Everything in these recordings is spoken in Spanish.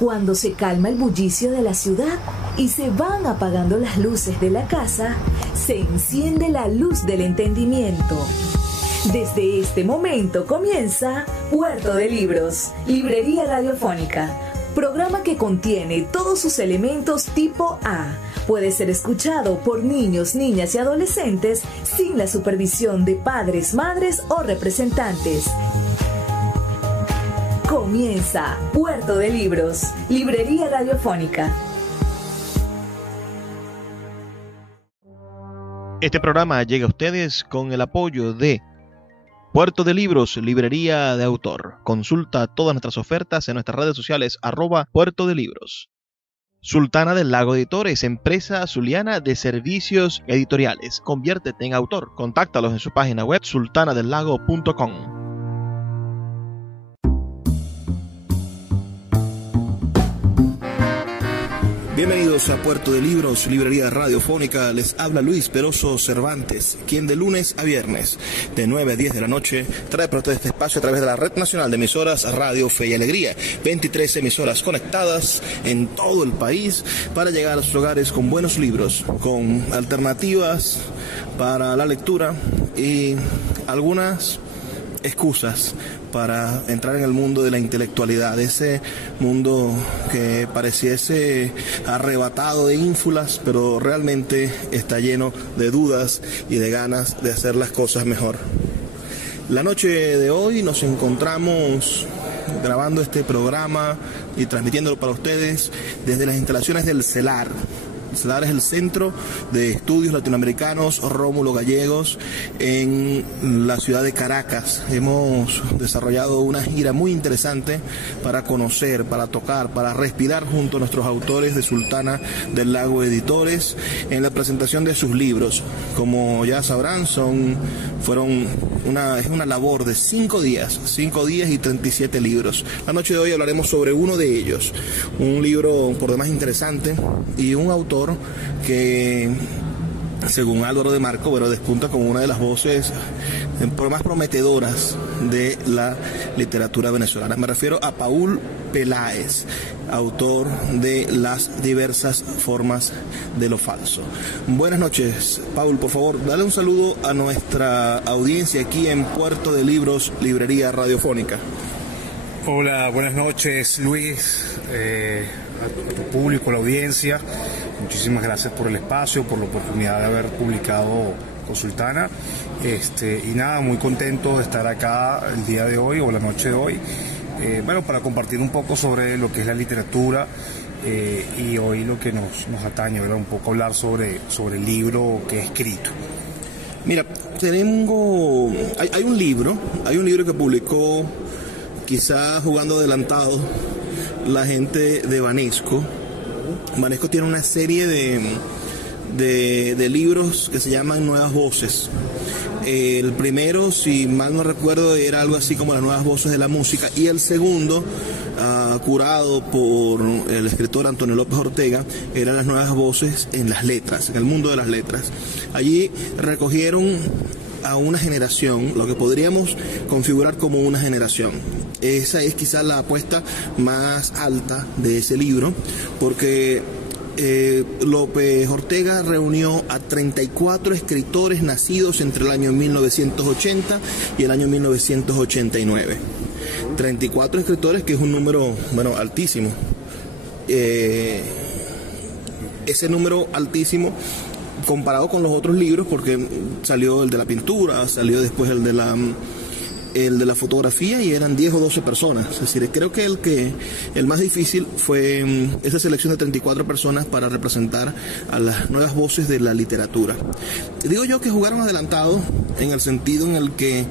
Cuando se calma el bullicio de la ciudad y se van apagando las luces de la casa, se enciende la luz del entendimiento. Desde este momento comienza Puerto de Libros, Librería Radiofónica, programa que contiene todos sus elementos tipo A. Puede ser escuchado por niños, niñas y adolescentes sin la supervisión de padres, madres o representantes. Comienza Puerto de Libros, Librería Radiofónica. Este programa llega a ustedes con el apoyo de Puerto de Libros, Librería de Autor. Consulta todas nuestras ofertas en nuestras redes sociales @Puerto de Libros. Sultana del Lago Editores, empresa zuliana de servicios editoriales. Conviértete en autor. Contáctalos en su página web sultanadelago.com. Bienvenidos a Puerto de Libros, Librería Radiofónica. Les habla Luis Peroso Cervantes, quien de lunes a viernes, de 9 a 10 de la noche, trae para ustedes este espacio a través de la Red Nacional de Emisoras Radio Fe y Alegría. 23 emisoras conectadas en todo el país para llegar a sus hogares con buenos libros, con alternativas para la lectura y algunas excusas para entrar en el mundo de la intelectualidad, ese mundo que pareciese arrebatado de ínfulas, pero realmente está lleno de dudas y de ganas de hacer las cosas mejor. La noche de hoy nos encontramos grabando este programa y transmitiéndolo para ustedes desde las instalaciones del CELAR. El CELAR es el Centro de Estudios Latinoamericanos Rómulo Gallegos en la ciudad de Caracas. Hemos desarrollado una gira muy interesante para conocer, para tocar, para respirar junto a nuestros autores de Sultana del Lago Editores en la presentación de sus libros. Como ya sabrán, es una labor de 5 días y 37 libros. La noche de hoy hablaremos sobre uno de ellos, un libro por demás interesante y un autor que, según Álvaro de Marco, despunta como una de las voces más prometedoras de la literatura venezolana. Me refiero a Paul Peláez, autor de Las diversas formas de lo falso. Buenas noches, Paul, por favor, dale un saludo a nuestra audiencia aquí en Puerto de Librería Radiofónica. Hola, buenas noches, Luis, a tu público, la audiencia. Muchísimas gracias por el espacio, por la oportunidad de haber publicado con Sultana. Y nada, muy contento de estar acá el día de hoy o la noche de hoy, para compartir un poco sobre lo que es la literatura y hoy lo que nos atañe, un poco hablar sobre el libro que he escrito. Mira, hay un libro que publicó, quizás jugando adelantado, la gente de Banesco. Banesco tiene una serie de libros que se llaman Nuevas Voces. El primero, si mal no recuerdo, era algo así como Las Nuevas Voces de la Música, y el segundo, curado por el escritor Antonio López Ortega, eran Las Nuevas Voces en las letras, en el mundo de las letras. Allí recogieron a una generación, lo que podríamos configurar como una generación. Esa es quizás la apuesta más alta de ese libro, porque López Ortega reunió a 34 escritores nacidos entre el año 1980 y el año 1989. 34 escritores, que es un número, altísimo. Ese número altísimo comparado con los otros libros, porque salió el de la pintura, salió después el de la fotografía, y eran 10 o 12 personas. Es decir, creo que el más difícil fue esa selección de 34 personas para representar a las nuevas voces de la literatura. Digo yo que jugaron adelantado en el sentido en el que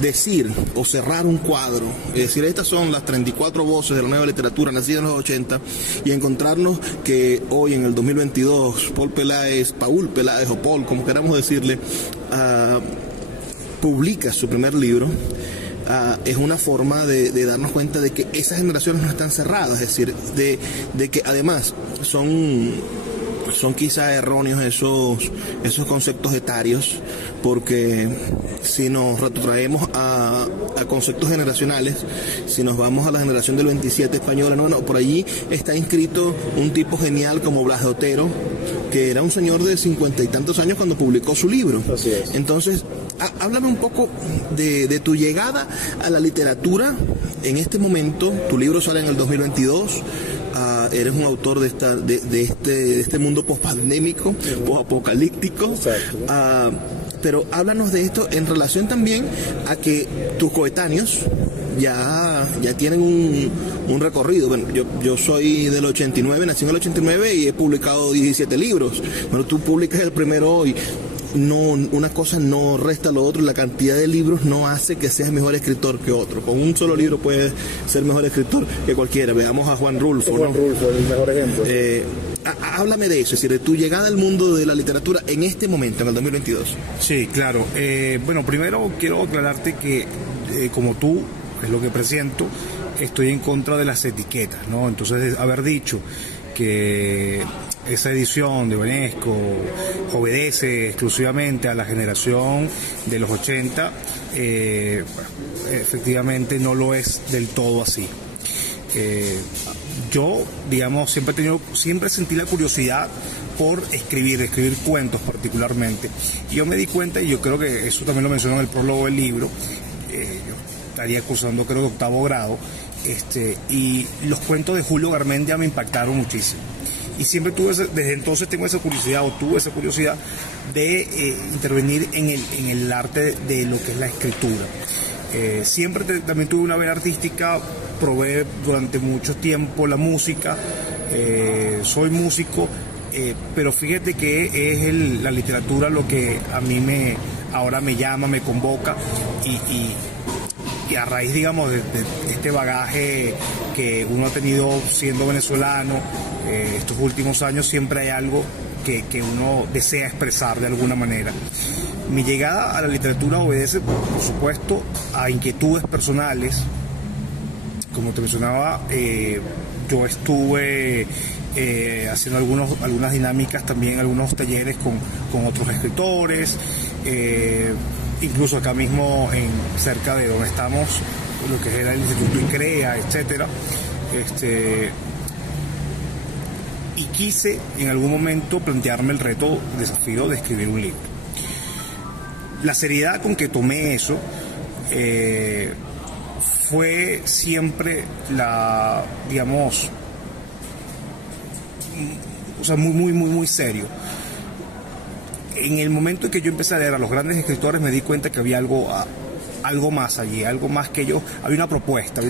decir o cerrar un cuadro, es decir, estas son las 34 voces de la nueva literatura nacidas en los 80, y encontrarnos que hoy en el 2022 Paul Peláez o Paul, como queramos decirle, publica su primer libro, es una forma de darnos cuenta de que esas generaciones no están cerradas, es decir, de que además son son quizá erróneos esos conceptos etarios, porque si nos retrotraemos a conceptos generacionales, si nos vamos a la generación del 27 española, por allí está inscrito un tipo genial como Blas de Otero, que era un señor de 50 y tantos años cuando publicó su libro. Así es. Entonces, háblame un poco de tu llegada a la literatura en este momento. Tu libro sale en el 2022. Eres un autor de este mundo post-pandémico, post-apocalíptico. Pero háblanos de esto en relación también a que tus coetáneos ya tienen un recorrido. Bueno, yo soy del 89, nací en el 89 y he publicado 17 libros. Bueno, tú publicas el primero hoy. No, una cosa no resta lo otro, la cantidad de libros no hace que seas mejor escritor que otro. Con un solo libro puedes ser mejor escritor que cualquiera. Veamos a Juan Rulfo. Juan Rulfo, el mejor ejemplo. Háblame de eso, es decir, de tu llegada al mundo de la literatura en este momento, en el 2022. Sí, claro. Bueno, primero quiero aclararte que, como tú, es lo que presiento, estoy en contra de las etiquetas, ¿no? Entonces, haber dicho que esa edición de Benesco obedece exclusivamente a la generación de los 80, efectivamente no lo es del todo así. Yo, digamos, siempre sentí la curiosidad por escribir cuentos particularmente. Y yo me di cuenta, y yo creo que eso también lo menciono en el prólogo del libro, yo estaría cursando creo de 8º grado, y los cuentos de Julio Garmendia me impactaron muchísimo. Y siempre desde entonces tuve esa curiosidad de intervenir en el arte de lo que es la escritura. Siempre también tuve una vena artística, probé durante mucho tiempo la música, soy músico, pero fíjate que es la literatura lo que a mí ahora me llama, me convoca, y a raíz, digamos, de este bagaje que uno ha tenido siendo venezolano estos últimos años, siempre hay algo que uno desea expresar de alguna manera. Mi llegada a la literatura obedece, por supuesto, a inquietudes personales. Como te mencionaba, yo estuve haciendo algunas dinámicas también, algunos talleres con otros escritores, incluso acá mismo cerca de donde estamos, lo que era el Instituto ICREA, etcétera. Y quise en algún momento plantearme el desafío de escribir un libro. La seriedad con que tomé eso fue siempre muy serio. En el momento en que yo empecé a leer a los grandes escritores me di cuenta que había algo más allí, algo más que yo. Había una propuesta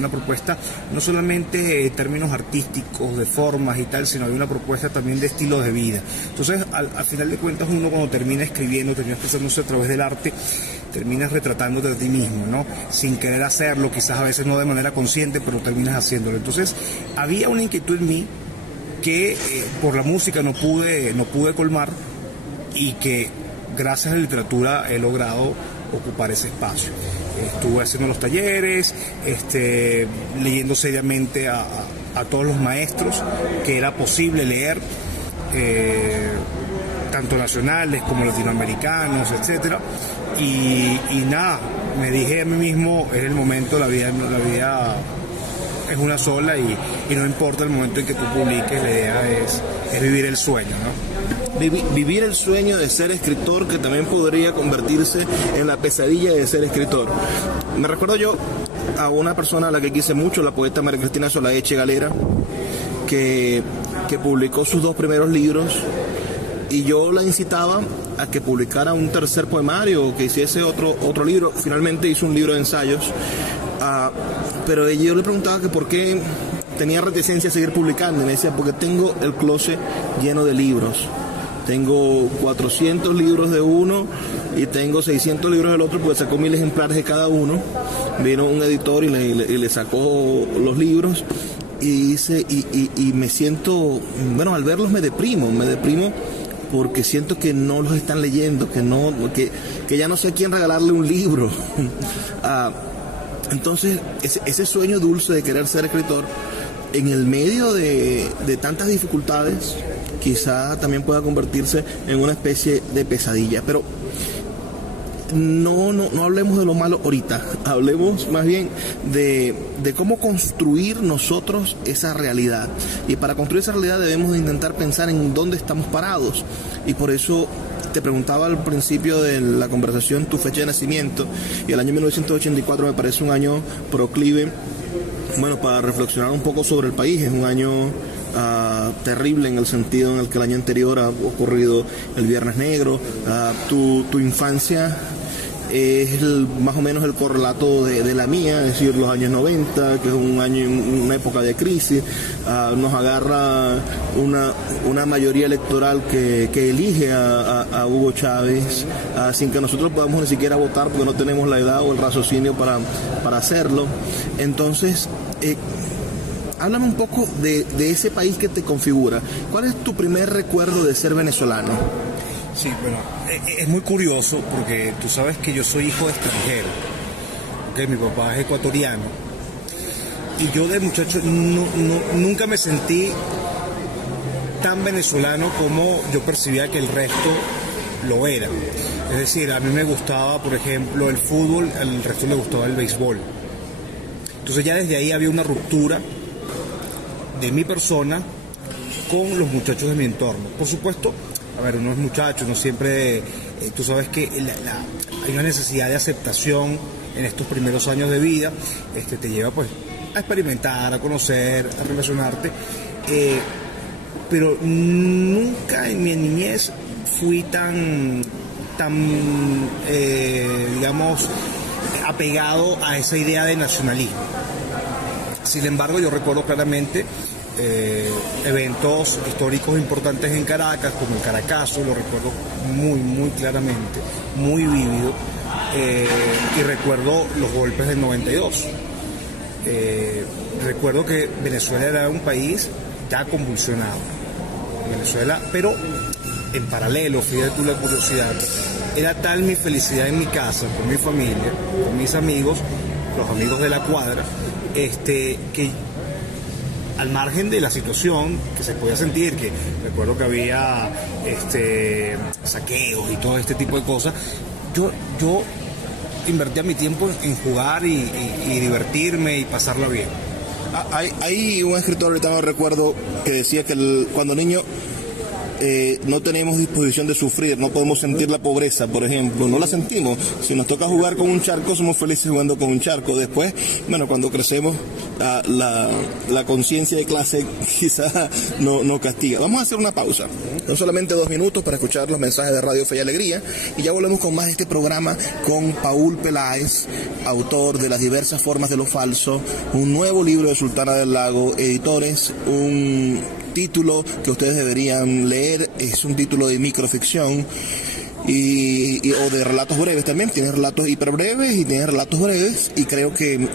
no solamente en términos artísticos, de formas y tal, sino había una propuesta también de estilo de vida. Entonces, al final de cuentas, uno cuando termina escribiendo, termina expresándose a través del arte, terminas retratándote a ti mismo, ¿no? Sin querer hacerlo, quizás a veces no de manera consciente, pero terminas haciéndolo. Entonces, había una inquietud en mí que por la música no pude colmar, y que gracias a la literatura he logrado ocupar ese espacio. Estuve haciendo los talleres, leyendo seriamente a todos los maestros que era posible leer, tanto nacionales como latinoamericanos, etcétera. Y nada, me dije a mí mismo, es el momento, la vida es una sola, y no importa el momento en que tú publiques, la idea es vivir el sueño, ¿no? Vivir el sueño de ser escritor, que también podría convertirse en la pesadilla de ser escritor. Me recuerdo yo a una persona a la que quise mucho, la poeta María Cristina Solaeche Galera, que publicó sus 2 primeros libros, y yo la incitaba a que publicara un tercer poemario o que hiciese otro libro. Finalmente hizo un libro de ensayos, pero yo le preguntaba que por qué tenía reticencia a seguir publicando, y me decía, porque tengo el closet lleno de libros. Tengo 400 libros de uno y tengo 600 libros del otro, porque sacó 1000 ejemplares de cada uno. Vino un editor y le sacó los libros, y me siento, bueno, al verlos me deprimo porque siento que no los están leyendo, que ya no sé a quién regalarle un libro. Entonces, ese sueño dulce de querer ser escritor en el medio de tantas dificultades, quizá también pueda convertirse en una especie de pesadilla. Pero no hablemos de lo malo ahorita, hablemos más bien de cómo construir nosotros esa realidad. Y para construir esa realidad debemos de intentar pensar en dónde estamos parados. Y por eso te preguntaba al principio de la conversación tu fecha de nacimiento, y el año 1984 me parece un año proclive, bueno, para reflexionar un poco sobre el país. Es un año terrible en el sentido en el que el año anterior ha ocurrido el Viernes Negro. Tu infancia es más o menos el correlato de la mía, es decir, los años 90, que es una época de crisis. Nos agarra una mayoría electoral que elige a Hugo Chávez sin que nosotros podamos ni siquiera votar, porque no tenemos la edad o el raciocinio para hacerlo. Entonces, háblame un poco de ese país que te configura. ¿Cuál es tu primer recuerdo de ser venezolano? Sí, bueno, es muy curioso porque tú sabes que yo soy hijo de extranjero, ¿okay? Mi papá es ecuatoriano y yo de muchacho nunca me sentí tan venezolano como yo percibía que el resto lo era. Es decir, a mí me gustaba, por ejemplo, el fútbol, al resto le gustaba el béisbol. Entonces ya desde ahí había una ruptura de mi persona con los muchachos de mi entorno. Por supuesto, a ver, uno es muchacho, uno siempre, tú sabes que hay una necesidad de aceptación en estos primeros años de vida, te lleva pues a experimentar, a conocer, a relacionarte, pero nunca en mi niñez fui tan digamos, apegado a esa idea de nacionalismo. Sin embargo, yo recuerdo claramente eventos históricos importantes en Caracas, como el Caracazo, lo recuerdo muy claramente, muy vívido, y recuerdo los golpes del 92. Recuerdo que Venezuela era un país ya convulsionado. Venezuela, pero en paralelo, fíjate tú la curiosidad, era tal mi felicidad en mi casa, con mi familia, con mis amigos, los amigos de la cuadra, que al margen de la situación que se podía sentir, que recuerdo que había saqueos y todo este tipo de cosas, yo invertía mi tiempo en jugar y divertirme y pasarla bien. Hay un escritor, ahorita no recuerdo, que decía que cuando niño no tenemos disposición de sufrir, no podemos sentir la pobreza, por ejemplo, no la sentimos. Si nos toca jugar con un charco, somos felices jugando con un charco. Después, bueno, cuando crecemos, la conciencia de clase quizá no castiga. Vamos a hacer una pausa, son solamente 2 minutos para escuchar los mensajes de Radio Fe y Alegría, y ya volvemos con más de este programa con Paul Peláez, autor de Las diversas formas de lo falso, un nuevo libro de Sultana del Lago Editores, un título que ustedes deberían leer, es un título de microficción o de relatos breves también. Tiene relatos hiperbreves y tiene relatos breves, y creo que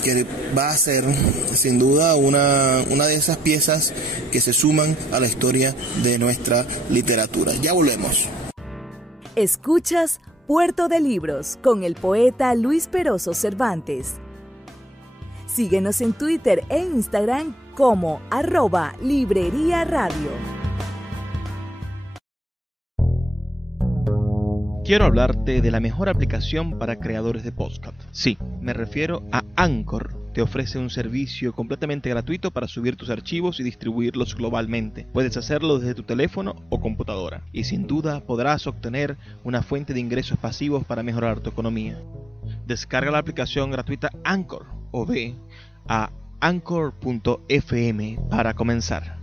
va a ser sin duda una de esas piezas que se suman a la historia de nuestra literatura. Ya volvemos. Escuchas Puerto de Libros con el poeta Luis Peroso Cervantes. Síguenos en Twitter e Instagram como @Librería Radio. Quiero hablarte de la mejor aplicación para creadores de podcast. Sí, me refiero a Anchor. Te ofrece un servicio completamente gratuito para subir tus archivos y distribuirlos globalmente. Puedes hacerlo desde tu teléfono o computadora, y sin duda podrás obtener una fuente de ingresos pasivos para mejorar tu economía. Descarga la aplicación gratuita Anchor o ve a anchor.fm para comenzar.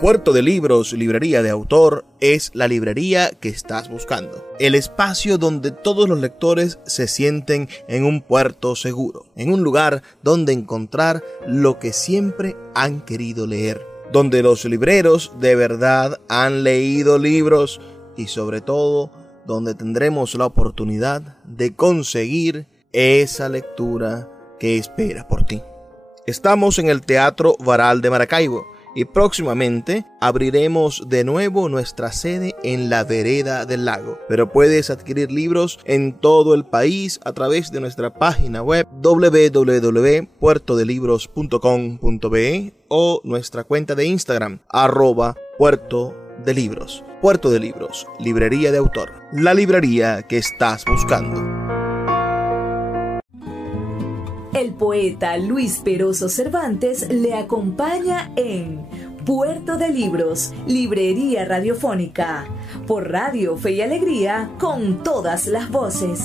Puerto de Libros, librería de autor, es la librería que estás buscando. El espacio donde todos los lectores se sienten en un puerto seguro, en un lugar donde encontrar lo que siempre han querido leer, donde los libreros de verdad han leído libros y sobre todo donde tendremos la oportunidad de conseguir esa lectura que espera por ti. Estamos en el Teatro Varal de Maracaibo, y próximamente abriremos de nuevo nuestra sede en la Vereda del Lago. Pero puedes adquirir libros en todo el país a través de nuestra página web www.puertodelibros.com.be o nuestra cuenta de Instagram @Puerto de Libros. Puerto de Libros, librería de autor, la librería que estás buscando. El poeta Luis Peroso Cervantes le acompaña en Puerto de Libros, librería radiofónica, por Radio Fe y Alegría, con todas las voces.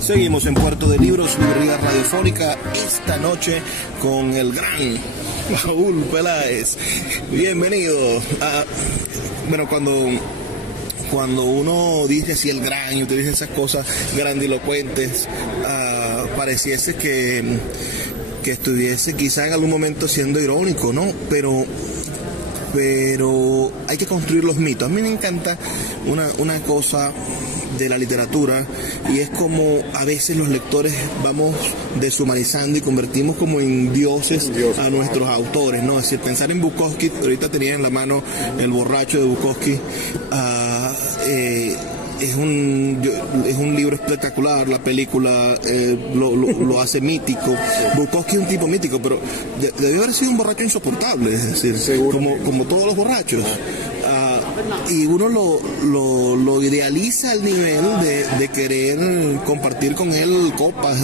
Seguimos en Puerto de Libros, librería radiofónica, esta noche con el gran Raúl Peláez. Bienvenido. Bueno, cuando uno dice así el gran y utiliza esas cosas grandilocuentes, pareciese que estuviese quizá en algún momento siendo irónico, ¿no? Pero hay que construir los mitos. A mí me encanta una cosa de la literatura, y es como a veces los lectores vamos deshumanizando y convertimos como en dioses a nuestros autores, ¿no? Es decir, pensar en Bukowski, ahorita tenía en la mano El borracho de Bukowski, es un libro espectacular, la película lo hace mítico. Bukowski es un tipo mítico, pero debió haber sido un borracho insoportable, es decir, como todos los borrachos. Y uno lo idealiza al nivel de querer compartir con él copas,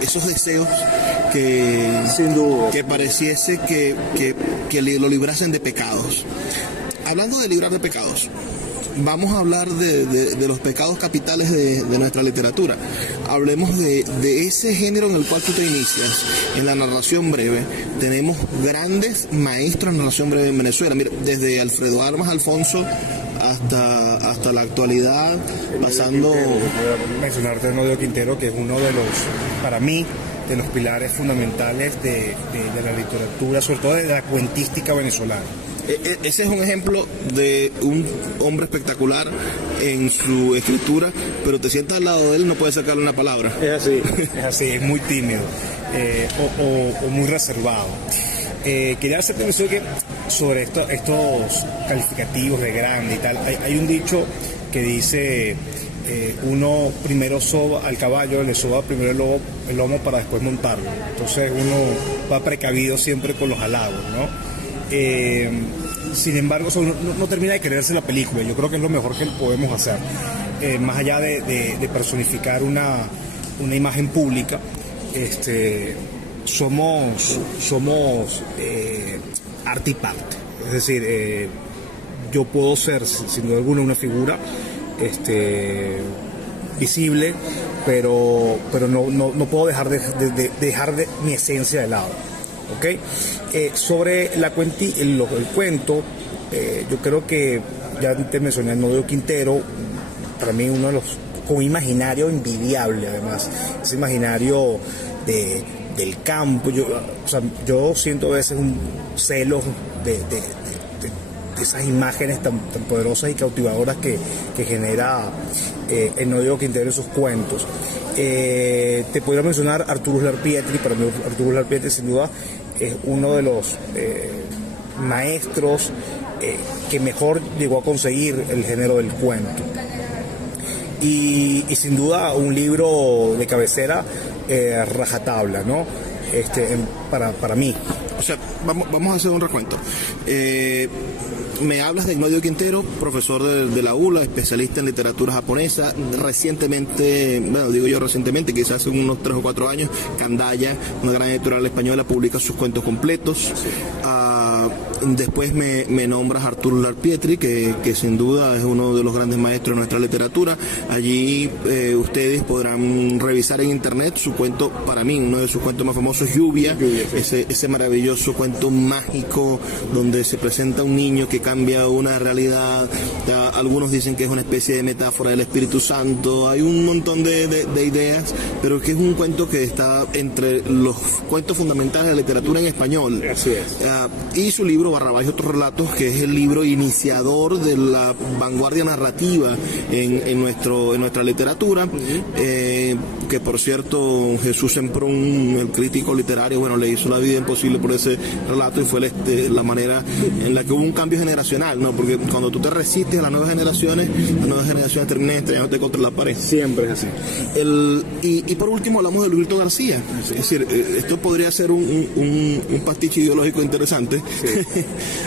esos deseos que pareciese que lo librasen de pecados. Hablando de librar de pecados, vamos a hablar de los pecados capitales de nuestra literatura. Hablemos de ese género en el cual tú te inicias, en la narración breve. Tenemos grandes maestros en narración breve en Venezuela. Mira, desde Alfredo Armas Alfonso hasta la actualidad, pasando... Mencionarte a Nodio Quintero, que es uno de los, para mí, de los pilares fundamentales de la literatura, sobre todo de la cuentística venezolana. Ese es un ejemplo de un hombre espectacular en su escritura, pero te sientas al lado de él y no puedes sacarle una palabra. Es así, es muy tímido o muy reservado. Quería hacerte mención que sobre estos calificativos de grande y tal, hay un dicho que dice: uno primero soba al caballo, le soba primero el lomo para después montarlo. Entonces uno va precavido siempre con los halagos, ¿no? Sin embargo, no termina de creerse la película. Yo creo que es lo mejor que podemos hacer, más allá de personificar una imagen pública. Somos arte y parte. Es decir, yo puedo ser sin duda alguna una figura visible, pero no puedo dejar de mi esencia de lado. ¿Okay? Sobre el cuento, yo creo que ya te mencioné el Nodio Quintero, para mí uno de los, con un imaginario envidiable, además, ese imaginario del campo. Yo siento a veces un celo de esas imágenes tan poderosas y cautivadoras que genera el Nodio Quintero en sus cuentos. Te podría mencionar Arturo Uslar Pietri. Para mí Arturo Uslar Pietri sin duda es uno de los maestros que mejor llegó a conseguir el género del cuento, y sin duda un libro de cabecera, rajatabla, ¿no? Para mí. O sea, vamos a hacer un recuento. Me hablas de Nodio Quintero, profesor de la ULA, especialista en literatura japonesa. Recientemente, quizás hace unos 3 o 4 años, Candaya, una gran editorial española, publica sus cuentos completos. Después me nombras Arturo Uslar Pietri, que sin duda es uno de los grandes maestros de nuestra literatura. Allí ustedes podrán revisar en internet su cuento, para mí, uno de sus cuentos más famosos, Lluvia. Ese maravilloso cuento mágico donde se presenta un niño que cambia una realidad. Algunos dicen que es una especie de metáfora del Espíritu Santo. Hay un montón de ideas, pero que es un cuento que está entre los cuentos fundamentales de la literatura en español. Así es. Y su libro libro Barrabás y otros relatos, que es el libro iniciador de la vanguardia narrativa en nuestra literatura, que por cierto Jesús Semprún, el crítico literario, bueno, le hizo la vida imposible por ese relato, y fue la manera en la que hubo un cambio generacional, ¿no? Porque cuando tú te resistes a las nuevas generaciones terminan estrellándote contra la pared. Siempre es así. Y por último hablamos de Luis García. Sí. Es decir, esto podría ser un pastiche ideológico interesante. Sí.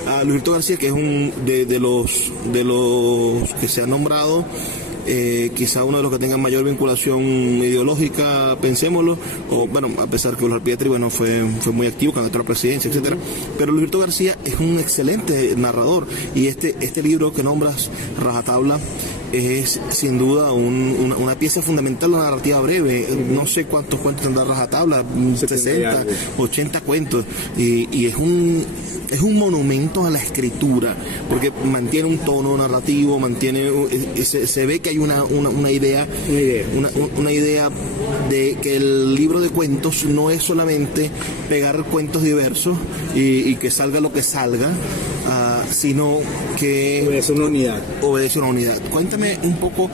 A Luis García, que es de los que se ha nombrado, quizá uno de los que tenga mayor vinculación ideológica, pensémoslo, o bueno, a pesar que Oscar Pietri, bueno, fue muy activo, candidato a la presidencia, etcétera, pero Luis García es un excelente narrador, y este libro que nombras, Rajatabla, es sin duda una pieza fundamental de la narrativa breve. No sé cuántos cuentos tendrá Rajatabla, 60, 80 cuentos, y es un monumento a la escritura, porque mantiene un tono narrativo, se ve que hay una idea de que el libro de cuentos no es solamente pegar cuentos diversos y que salga lo que salga, sino que obedece una unidad. Cuéntame un poco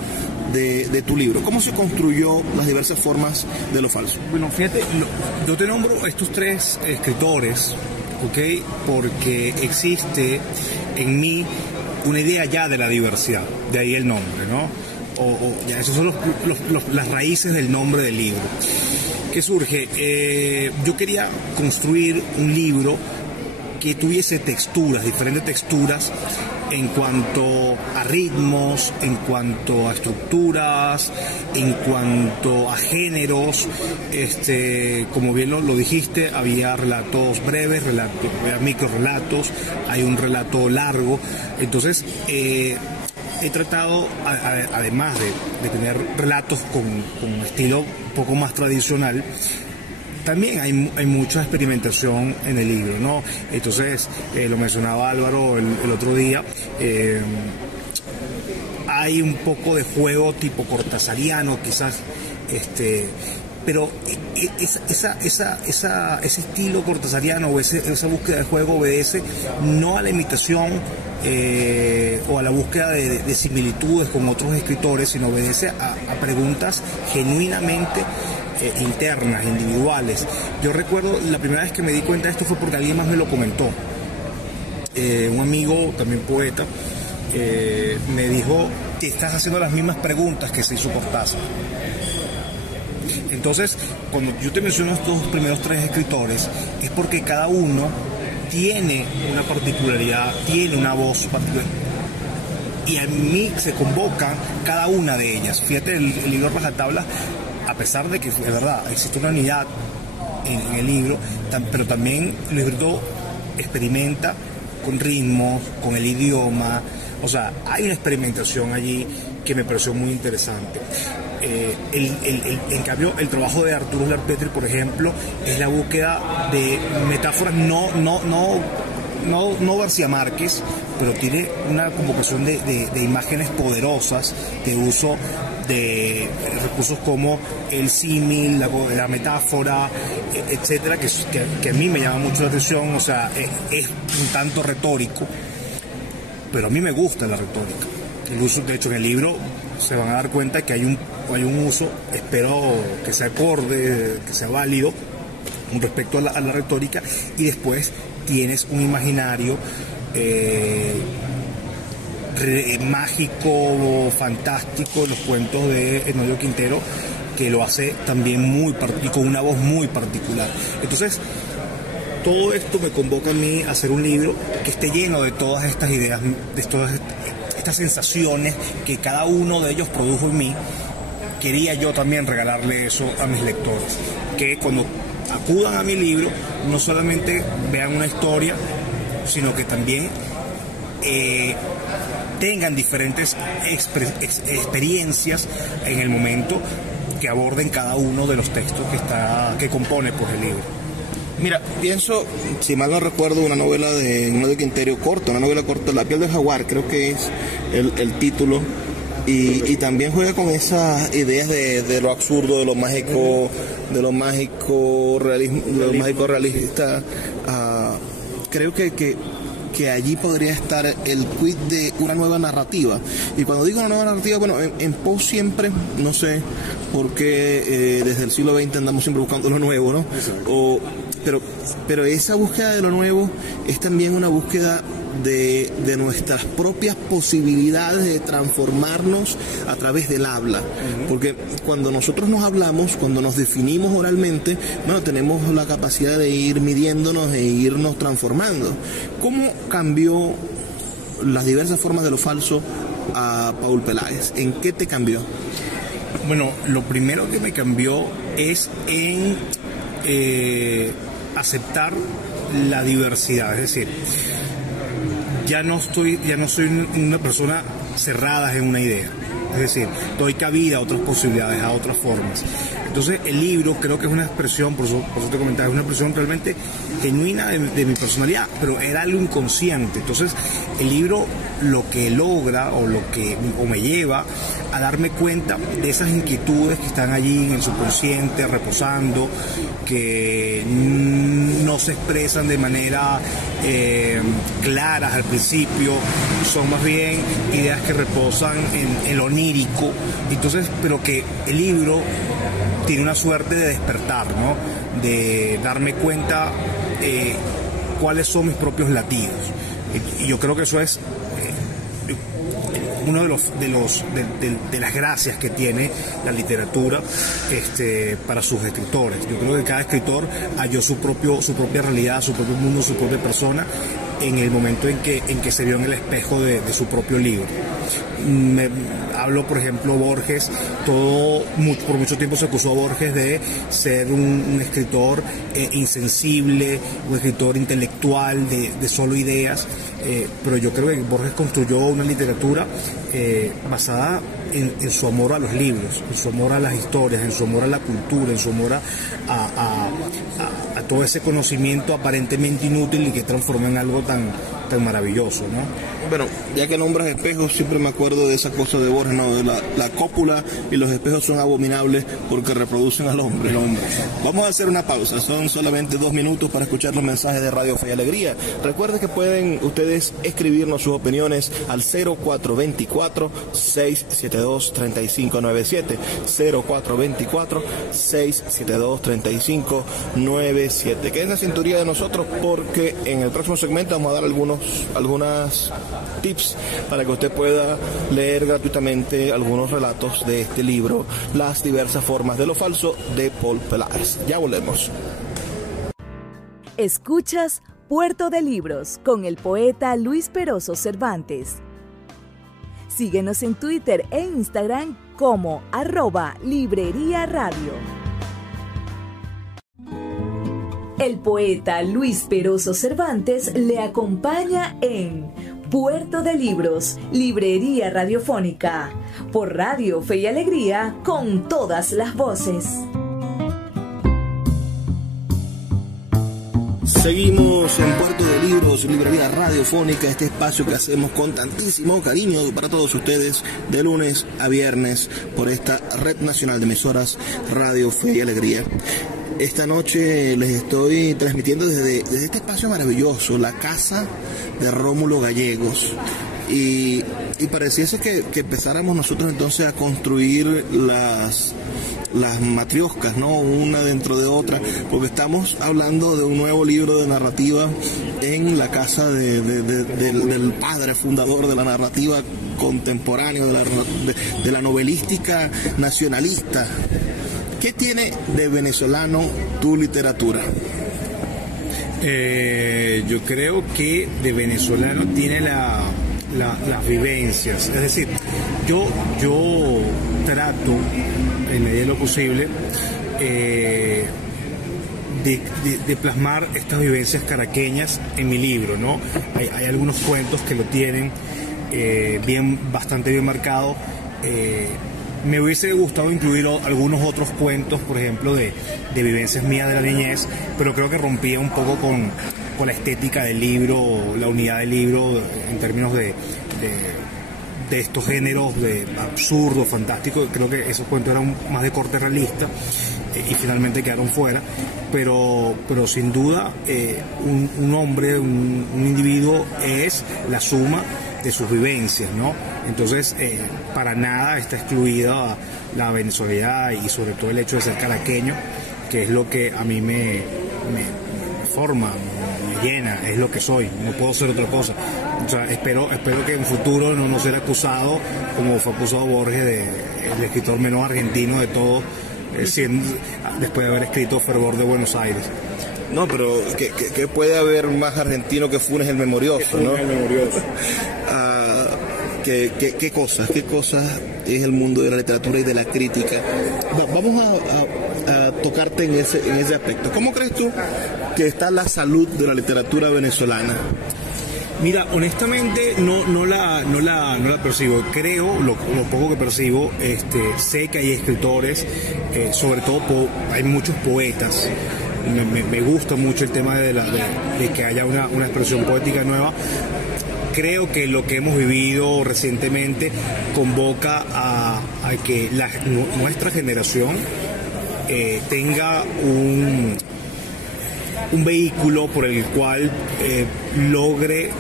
de tu libro. ¿Cómo se construyó las diversas formas de lo falso? Bueno, fíjate, yo te nombro estos tres escritores, ¿ok? Porque existe en mí una idea ya de la diversidad, de ahí el nombre, ¿no? Ya, esos son las raíces del nombre del libro. ¿Qué surge? Yo quería construir un libro que tuviese diferentes texturas, en cuanto a ritmos, en cuanto a estructuras, en cuanto a géneros. Como bien lo dijiste, había relatos breves, había microrelatos, hay un relato largo. Entonces, he tratado, además de tener relatos con estilo un poco más tradicional, también hay mucha experimentación en el libro, ¿no? Entonces, lo mencionaba Álvaro el otro día, hay un poco de juego tipo cortasariano, quizás, pero ese estilo cortasariano o esa búsqueda de juego obedece no a la imitación o a la búsqueda de similitudes con otros escritores, sino obedece a preguntas genuinamente internas, individuales. Yo recuerdo la primera vez que me di cuenta de esto fue porque alguien más me lo comentó. Un amigo, también poeta, me dijo que estás haciendo las mismas preguntas que se hizo Cortázar. Entonces, cuando yo te menciono estos primeros tres escritores, es porque cada uno tiene una particularidad, tiene una voz particular, y a mí se convocan cada una de ellas. Fíjate, el libro Rajatabla, a pesar de que es verdad, existe una unidad en el libro, pero también el libro experimenta con ritmos, con el idioma, o sea, hay una experimentación allí que me pareció muy interesante. En cambio, el trabajo de Arturo Uslar Petri, por ejemplo, es la búsqueda de metáforas, no García Márquez, pero tiene una convocación de imágenes poderosas, de uso de recursos como el símil, la metáfora, etcétera, que a mí me llama mucho la atención. O sea, es un tanto retórico, pero a mí me gusta la retórica. El uso, de hecho, en el libro se van a dar cuenta que hay un uso, espero que sea acorde, que sea válido con respecto a la retórica, y después tienes un imaginario mágico, fantástico, los cuentos de Enodio Quintero, que lo hace también y con una voz muy particular. Entonces, todo esto me convoca a mí a hacer un libro que esté lleno de todas estas ideas, de todas estas sensaciones que cada uno de ellos produjo en mí. Quería yo también regalarle eso a mis lectores, que cuando acudan a mi libro no solamente vean una historia, sino que también tengan diferentes experiencias en el momento que aborden cada uno de los textos que compone por el libro. Mira, pienso, si mal no recuerdo, una novela de Enodio Quintero corta, La piel del jaguar, creo que es el título, y también juega con esas ideas de lo absurdo, de lo mágico realista. Creo que que allí podría estar el quid de una nueva narrativa. Y cuando digo una nueva narrativa, bueno, en Poe siempre, no sé por qué desde el siglo XX andamos siempre buscando lo nuevo, ¿no? Pero esa búsqueda de lo nuevo es también una búsqueda de nuestras propias posibilidades de transformarnos a través del habla. Porque cuando nosotros nos hablamos, cuando nos definimos oralmente, bueno, tenemos la capacidad de ir midiéndonos e irnos transformando. ¿Cómo cambió las diversas formas de lo falso a Paul Peláez? ¿En qué te cambió? Bueno, lo primero que me cambió es en aceptar la diversidad, es decir, ya no soy una persona cerrada en una idea, es decir, doy cabida a otras posibilidades, a otras formas. Entonces el libro creo que es una expresión, por eso te comentaba, es una expresión realmente genuina de mi personalidad, pero era algo inconsciente. Entonces el libro lo que logra o me lleva a darme cuenta de esas inquietudes que están allí en el subconsciente reposando, que no se expresan de manera claras al principio, son más bien ideas que reposan en lo onírico. Entonces, pero que el libro tiene una suerte de despertar, ¿no? De darme cuenta cuáles son mis propios latidos. Y yo creo que eso es uno de las gracias que tiene la literatura para sus escritores. Yo creo que cada escritor halló su propia realidad, su propio mundo, su propia persona en el momento en que se vio en el espejo de su propio libro. Hablo, por ejemplo, Borges. Por mucho tiempo se acusó a Borges de ser un escritor insensible, un escritor intelectual de solo ideas, pero yo creo que Borges construyó una literatura basada en su amor a los libros, en su amor a las historias, en su amor a la cultura, en su amor a todo ese conocimiento aparentemente inútil y que transforma en algo tan maravilloso, ¿no? Bueno, ya que nombras espejos, siempre me acuerdo de esa cosa de Borges, ¿no? De la cópula y los espejos son abominables porque reproducen al hombre. Vamos a hacer una pausa, son solamente 2 minutos para escuchar los mensajes de Radio Fe y Alegría. Recuerden que pueden ustedes escribirnos sus opiniones al 0424-672-3597, 0424-672-3597. Quédense en la sintonía de nosotros porque en el próximo segmento vamos a dar algunas tips para que usted pueda leer gratuitamente algunos relatos de este libro, Las diversas formas de lo falso, de Paul Peláez. Ya volvemos. Escuchas Puerto de Libros con el poeta Luis Peroso Cervantes. Síguenos en Twitter e Instagram como @Librería Radio. El poeta Luis Peroso Cervantes le acompaña en Puerto de Libros, Librería Radiofónica, por Radio Fe y Alegría, con todas las voces. Seguimos en Puerto de Libros, Librería Radiofónica, este espacio que hacemos con tantísimo cariño para todos ustedes de lunes a viernes por esta red nacional de emisoras Radio Fe y Alegría. Esta noche les estoy transmitiendo desde este espacio maravilloso, la casa de Rómulo Gallegos. Y pareciese que empezáramos nosotros entonces a construir las matrioscas, ¿no? Una dentro de otra, porque estamos hablando de un nuevo libro de narrativa en la casa del padre fundador de la narrativa contemporánea, de la novelística nacionalista. ¿Qué tiene de venezolano tu literatura? Yo creo que de venezolano tiene las vivencias. Es decir, yo trato, en medida de lo posible, de plasmar estas vivencias caraqueñas en mi libro, ¿no? Hay algunos cuentos que lo tienen bastante bien marcado. Me hubiese gustado incluir algunos otros cuentos, por ejemplo, de vivencias mías de la niñez, pero creo que rompía un poco con la estética del libro, la unidad del libro en términos de de estos géneros de absurdo, fantástico. Creo que esos cuentos eran más de corte realista y finalmente quedaron fuera, pero sin duda un hombre, un individuo es la suma de sus vivencias, ¿no? Entonces para nada está excluida la venezolanidad y sobre todo el hecho de ser caraqueño, que es lo que a mí me forma, me llena, es lo que soy, no puedo ser otra cosa. O sea, espero que en futuro no sea acusado como fue acusado Borges, el escritor menos argentino de todo, después de haber escrito Fervor de Buenos Aires. No, pero que puede haber más argentino que Funes el Memorioso, ¿no? El Memorioso. ¿Qué cosas es el mundo de la literatura y de la crítica? Vamos a tocarte en ese aspecto. ¿Cómo crees tú que está la salud de la literatura venezolana? Mira, honestamente no la percibo. Creo, lo poco que percibo, sé que hay escritores, sobre todo hay muchos poetas. Me gusta mucho el tema de que haya una expresión poética nueva. Creo que lo que hemos vivido recientemente convoca a que nuestra generación tenga un vehículo por el cual logre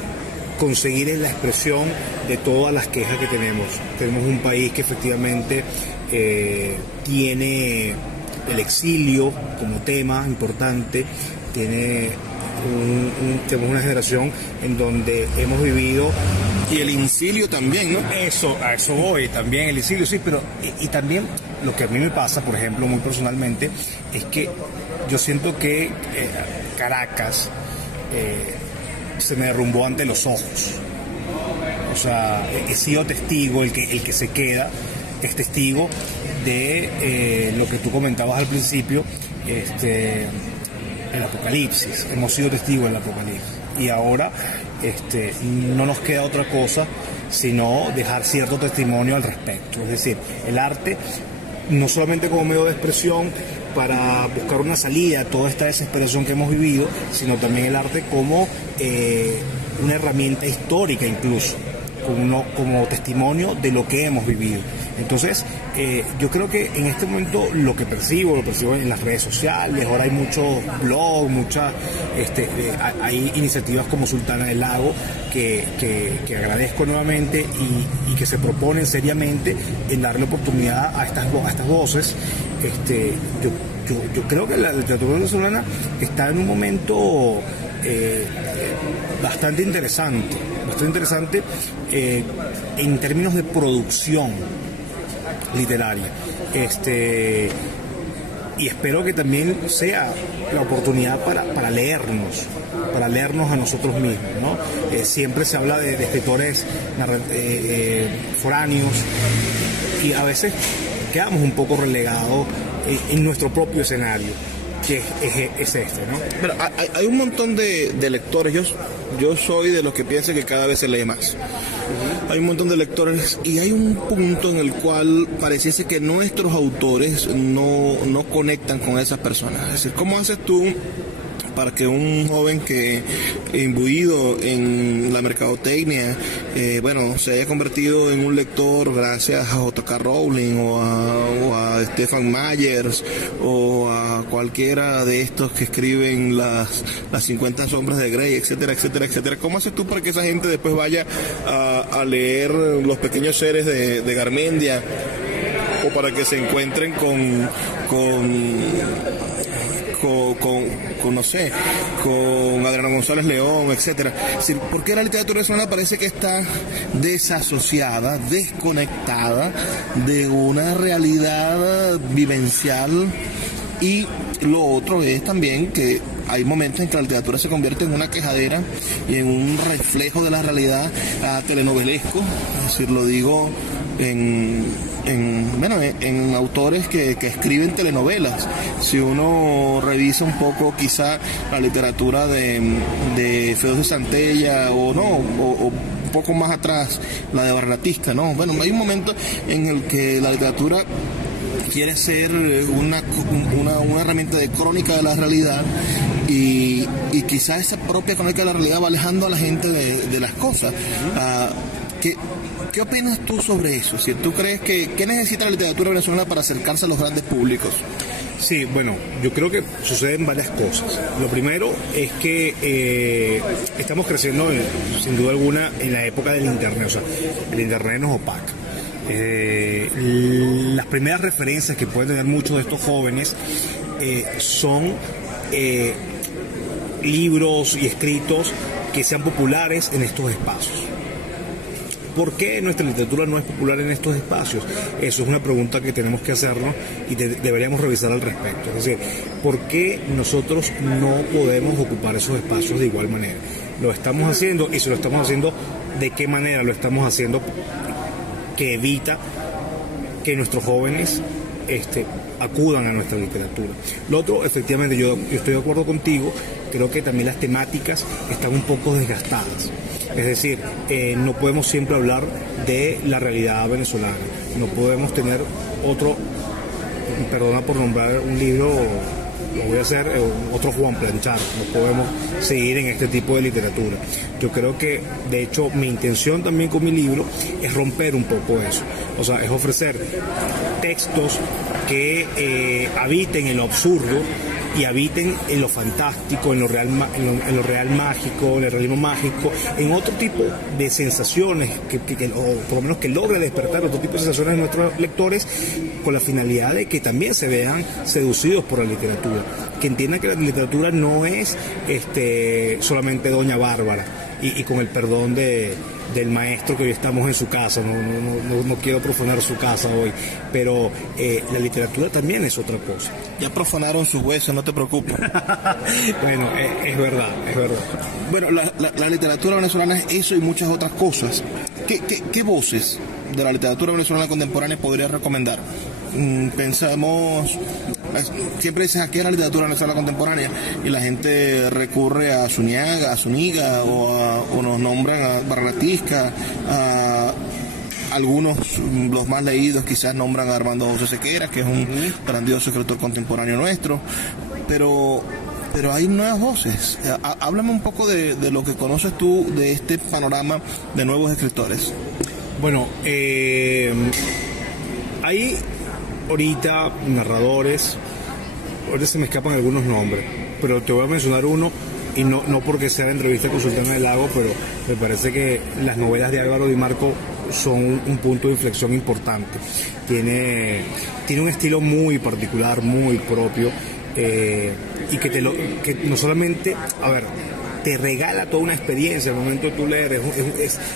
conseguir la expresión de todas las quejas que tenemos. Tenemos un país que efectivamente tiene el exilio como tema importante, tenemos una generación en donde hemos vivido... Y el incilio también, ¿no? A eso voy, también el incilio, sí, pero y también lo que a mí me pasa, por ejemplo, muy personalmente, es que yo siento que Caracas se me derrumbó ante los ojos. O sea, he sido testigo, el que se queda es testigo de lo que tú comentabas al principio, el apocalipsis. Hemos sido testigos del apocalipsis y ahora no nos queda otra cosa sino dejar cierto testimonio al respecto. Es decir, el arte no solamente como medio de expresión para buscar una salida a toda esta desesperación que hemos vivido, sino también el arte como una herramienta histórica, incluso como testimonio de lo que hemos vivido. Entonces, yo creo que en este momento lo percibo en las redes sociales. Ahora hay muchos blogs, hay iniciativas como Sultana del Lago que agradezco nuevamente y que se proponen seriamente en darle oportunidad a estas voces. Yo creo que la literatura venezolana está en un momento bastante interesante en términos de producción literaria, y espero que también sea la oportunidad para leernos a nosotros mismos, ¿no? Siempre se habla de escritores foráneos y a veces quedamos un poco relegados en nuestro propio escenario, que es ¿no? Pero hay un montón de lectores. Yo soy de los que piensa que cada vez se lee más. Hay un montón de lectores y hay un punto en el cual pareciese que nuestros autores no conectan con esas personas. Es decir, ¿cómo haces tú para que un joven que imbuido en la mercadotecnia, se haya convertido en un lector gracias a J.K. Rowling o a Stephen Myers o a cualquiera de estos que escriben las 50 sombras de Grey, etcétera, etcétera, etcétera? ¿Cómo haces tú para que esa gente después vaya a leer Los pequeños seres de Garmendia, o para que se encuentren con Adriano González León, etcétera? Es decir, ¿por qué la literatura venezolana parece que está desasociada, desconectada de una realidad vivencial? Y lo otro es también que hay momentos en que la literatura se convierte en una quejadera y en un reflejo de la realidad telenovelesco. Es decir, lo digo en autores que escriben telenovelas. Si uno revisa un poco quizá la literatura de Fedor de Santella o un poco más atrás la de Barratista, ¿no? Bueno, hay un momento en el que la literatura quiere ser una herramienta de crónica de la realidad y quizá esa propia crónica de la realidad va alejando a la gente de las cosas. ¿Qué opinas tú sobre eso? Si tú crees ¿qué necesita la literatura venezolana para acercarse a los grandes públicos? Sí, bueno, yo creo que suceden varias cosas. Lo primero es que estamos creciendo, sin duda alguna, en la época del Internet. O sea, el Internet nos opaca. Las primeras referencias que pueden tener muchos de estos jóvenes son libros y escritos que sean populares en estos espacios. ¿Por qué nuestra literatura no es popular en estos espacios? Eso es una pregunta que tenemos que hacernos y deberíamos revisar al respecto. Es decir, ¿por qué nosotros no podemos ocupar esos espacios de igual manera? Lo estamos haciendo, y si lo estamos haciendo, ¿de qué manera lo estamos haciendo que evita que nuestros jóvenes acudan a nuestra literatura? Lo otro, efectivamente, yo estoy de acuerdo contigo, creo que también las temáticas están un poco desgastadas. Es decir, no podemos siempre hablar de la realidad venezolana, no podemos tener perdona por nombrar un libro, lo voy a hacer, otro Juan Planchar, no podemos seguir en este tipo de literatura. Yo creo que, de hecho, mi intención también con mi libro es romper un poco eso, o sea, es ofrecer textos que habiten en lo absurdo y habiten en lo fantástico, en lo real mágico, en el realismo mágico, en otro tipo de sensaciones, o por lo menos que logre despertar otro tipo de sensaciones en nuestros lectores, con la finalidad de que también se vean seducidos por la literatura, que entiendan que la literatura no es solamente Doña Bárbara, y con el perdón del maestro que hoy estamos en su casa, no quiero profanar su casa hoy, pero la literatura también es otra cosa. Ya profanaron sus huesos, no te preocupes. Bueno, es verdad. Bueno, la literatura venezolana es eso y muchas otras cosas. ¿Qué voces de la literatura venezolana contemporánea podrías recomendar? Pensamos, siempre dices aquí en la literatura venezolana contemporánea y la gente recurre a Zuniaga, a Zuniga o nos nombran a Barratisca, a algunos, los más leídos quizás nombran a Armando José Sequera, que es un grandioso escritor contemporáneo nuestro, pero hay nuevas voces. Háblame un poco de lo que conoces tú de este panorama de nuevos escritores. Bueno, hay ahorita narradores, ahorita se me escapan algunos nombres, pero te voy a mencionar uno, y no porque sea de entrevista con Sultana del Lago, pero me parece que las novelas de Álvaro Di Marco son un punto de inflexión importante. Tiene un estilo muy particular, muy propio, y que no solamente, te regala toda una experiencia al momento de tú leer.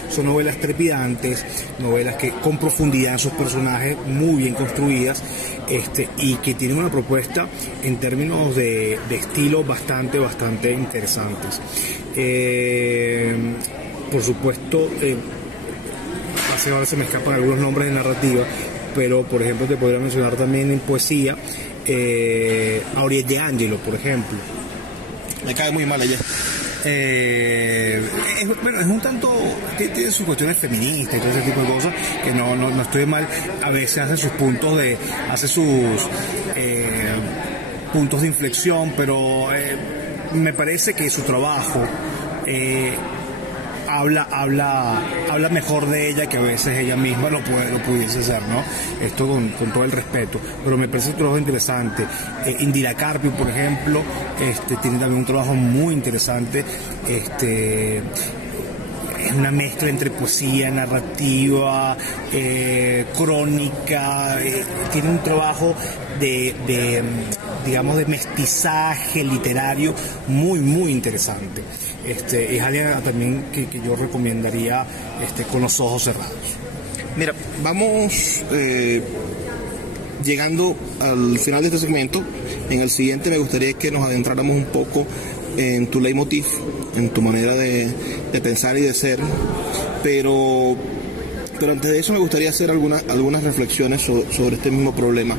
Son novelas trepidantes, novelas que con profundidad en sus personajes, muy bien construidas, y que tienen una propuesta en términos de estilo bastante interesantes. Por supuesto, ahora se me escapan algunos nombres de narrativa, pero por ejemplo te podría mencionar también en poesía a Oriol D'Angelo, por ejemplo. Me cae muy mal ella. Es un tanto que tiene sus cuestiones feministas y todo ese tipo de cosas, que no estoy mal. A veces hace sus puntos de inflexión, pero me parece que su trabajo habla mejor de ella que a veces ella misma lo pudiese hacer, ¿no? Esto con todo el respeto, pero me parece un trabajo interesante. Indira Carpio, por ejemplo, tiene también un trabajo muy interesante. Es una mezcla entre poesía, narrativa, crónica. Tiene un trabajo de mestizaje literario muy interesante. Es alguien también que yo recomendaría con los ojos cerrados. Mira, vamos llegando al final de este segmento. En el siguiente me gustaría que nos adentráramos un poco en tu leitmotiv, en tu manera de pensar y de ser, pero antes de eso me gustaría hacer algunas reflexiones sobre este mismo problema.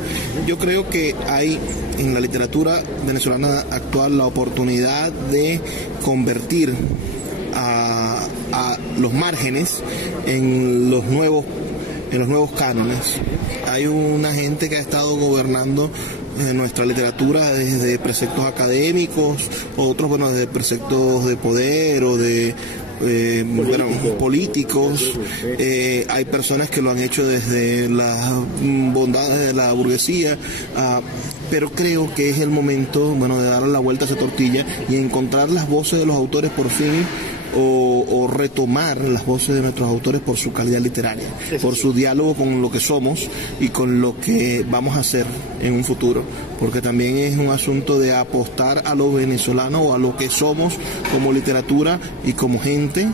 Yo creo que hay en la literatura venezolana actual la oportunidad de convertir a los márgenes en los nuevos cánones. Hay una gente que ha estado gobernando nuestra literatura desde preceptos académicos, otros desde preceptos de poder o de políticos, hay personas que lo han hecho desde las bondades de la burguesía, pero creo que es el momento, de darle la vuelta a esa tortilla y encontrar las voces de los autores por fin, o retomar las voces de nuestros autores por su calidad literaria, por su diálogo con lo que somos y con lo que vamos a hacer en un futuro, porque también es un asunto de apostar a lo venezolano o a lo que somos como literatura y como gente,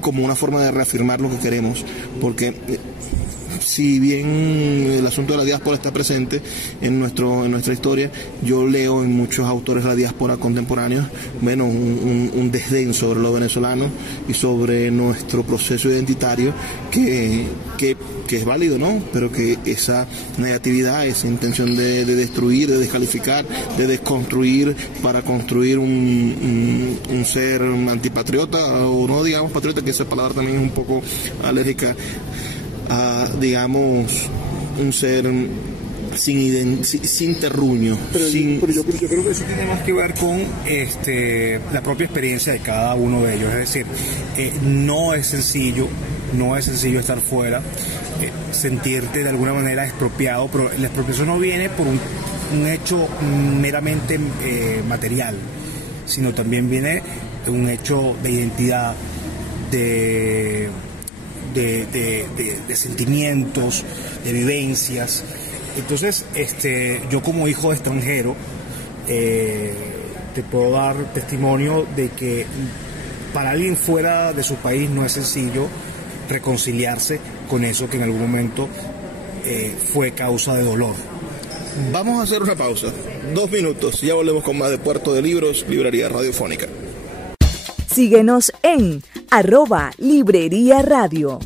como una forma de reafirmar lo que queremos, porque si bien el asunto de la diáspora está presente en nuestra historia, yo leo en muchos autores de la diáspora contemporáneos, un desdén sobre lo venezolano y sobre nuestro proceso identitario que es válido, ¿no? Pero que esa negatividad, esa intención de destruir, de descalificar, de desconstruir para construir un ser antipatriota, o no digamos patriota, que esa palabra también es un poco alérgica, digamos, un ser sin terruño. Pero yo creo que eso tiene más que ver con la propia experiencia de cada uno de ellos. Es decir, no es sencillo estar fuera, sentirte de alguna manera expropiado, pero la expropiación no viene por un hecho meramente material, sino también viene de un hecho de identidad, de sentimientos, de vivencias. Entonces, yo como hijo de extranjero te puedo dar testimonio de que para alguien fuera de su país no es sencillo reconciliarse con eso que en algún momento fue causa de dolor. Vamos a hacer una pausa, 2 minutos, ya volvemos con más de Puerto de Libros, Librería Radiofónica. Síguenos en @Librería Radio.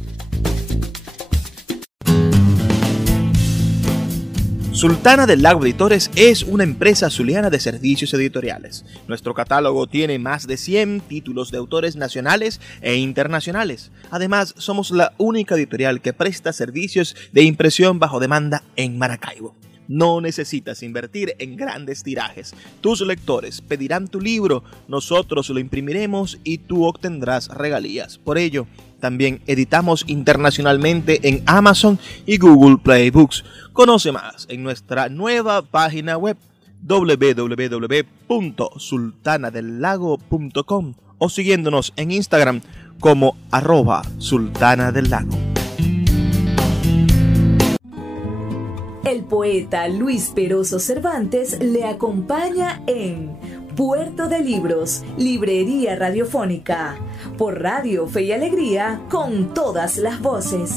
Sultana del Lago Editores es una empresa zuliana de servicios editoriales. Nuestro catálogo tiene más de 100 títulos de autores nacionales e internacionales. Además, somos la única editorial que presta servicios de impresión bajo demanda en Maracaibo. No necesitas invertir en grandes tirajes. Tus lectores pedirán tu libro, nosotros lo imprimiremos y tú obtendrás regalías. Por ello, también editamos internacionalmente en Amazon y Google Play Books. Conoce más en nuestra nueva página web www.sultanadelago.com o siguiéndonos en Instagram como @sultanadelago. El poeta Luis Peroso Cervantes le acompaña en Puerto de Libros, Librería Radiofónica, por Radio Fe y Alegría, con todas las voces.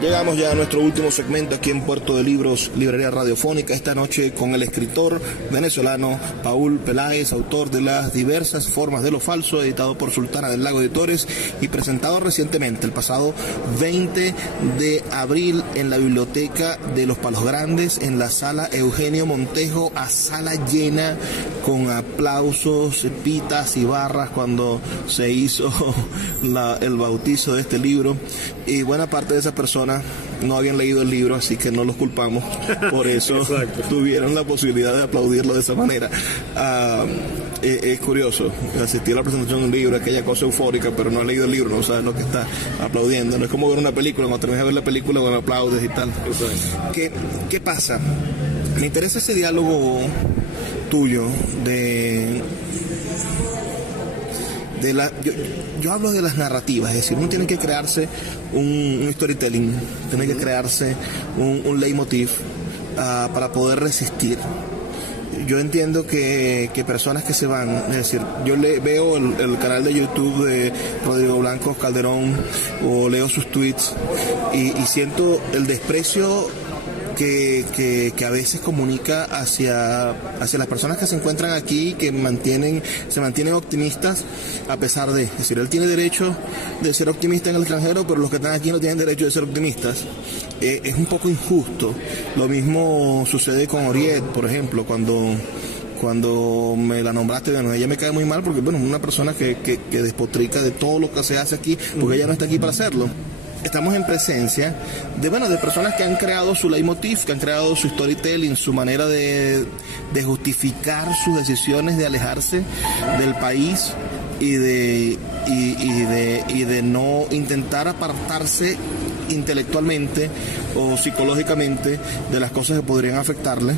Llegamos ya a nuestro último segmento aquí en Puerto de Libros, Librería Radiofónica, esta noche con el escritor venezolano Paul Peláez, autor de Las diversas formas de lo falso, editado por Sultana del Lago Editores y presentado recientemente, el pasado 20 de abril, en la Biblioteca de los Palos Grandes, en la Sala Eugenio Montejo, a sala llena, con aplausos, pitas y barras cuando se hizo el bautizo de este libro, y buena parte de esas personas no habían leído el libro, así que no los culpamos por eso. Tuvieron la posibilidad de aplaudirlo de esa manera. Es curioso asistir a la presentación de un libro, aquella cosa eufórica, pero no has leído el libro, no sabes lo que está aplaudiendo. No es como ver una película, cuando terminas de ver la película, bueno, aplaudes y tal. ¿Qué pasa? Me interesa ese diálogo tuyo yo hablo de las narrativas, es decir, uno tiene que crearse un storytelling, tiene que crearse un leitmotiv para poder resistir. Yo entiendo que personas que se van, es decir, yo veo el canal de YouTube de Rodrigo Blanco Calderón o leo sus tweets y siento el desprecio que a veces comunica hacia las personas que se encuentran aquí, que se mantienen optimistas a pesar de, es decir, él tiene derecho de ser optimista en el extranjero, pero los que están aquí no tienen derecho de ser optimistas. Es un poco injusto. Lo mismo sucede con Oriet, por ejemplo, cuando me la nombraste, bueno, ella me cae muy mal porque, bueno, es una persona que despotrica de todo lo que se hace aquí, porque ella no está aquí para hacerlo. estamos en presencia de personas que han creado su leitmotiv, que han creado su storytelling, su manera de justificar sus decisiones de alejarse del país y de no intentar apartarse intelectualmente o psicológicamente de las cosas que podrían afectarle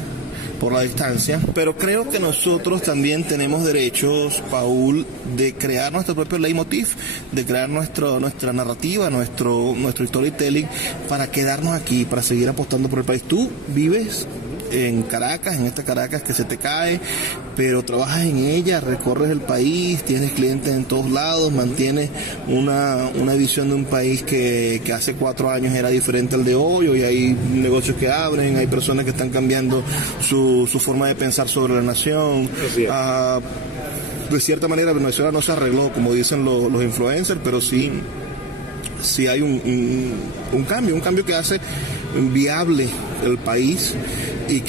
por la distancia. Pero creo que nosotros también tenemos derechos, Paul, de crear nuestro propio leitmotiv, de crear nuestra narrativa, nuestro storytelling, para quedarnos aquí, para seguir apostando por el país. Tú vives en Caracas, en esta Caracas que se te cae, pero trabajas en ella, recorres el país, tienes clientes en todos lados, mantienes una visión de un país que hace 4 años era diferente al de hoy. Hoy hay negocios que abren, hay personas que están cambiando su forma de pensar sobre la nación. De cierta manera Venezuela no se arregló, como dicen los influencers, pero sí hay un cambio que hace viable el país y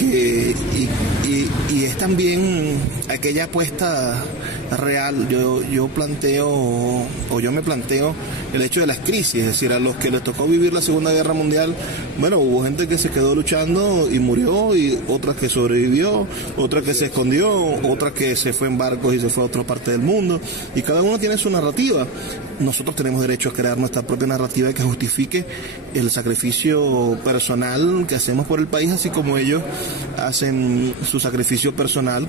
es también aquella apuesta real. Yo me planteo el hecho de las crisis, es decir, a los que les tocó vivir la Segunda Guerra Mundial, bueno, hubo gente que se quedó luchando y murió, y otra que sobrevivió, otra que se escondió, otra que se fue en barcos y se fue a otra parte del mundo, y cada uno tiene su narrativa. Nosotros tenemos derecho a crear nuestra propia narrativa que justifique el sacrificio personal que hacemos por el país, así como ellos hacen su sacrificio personal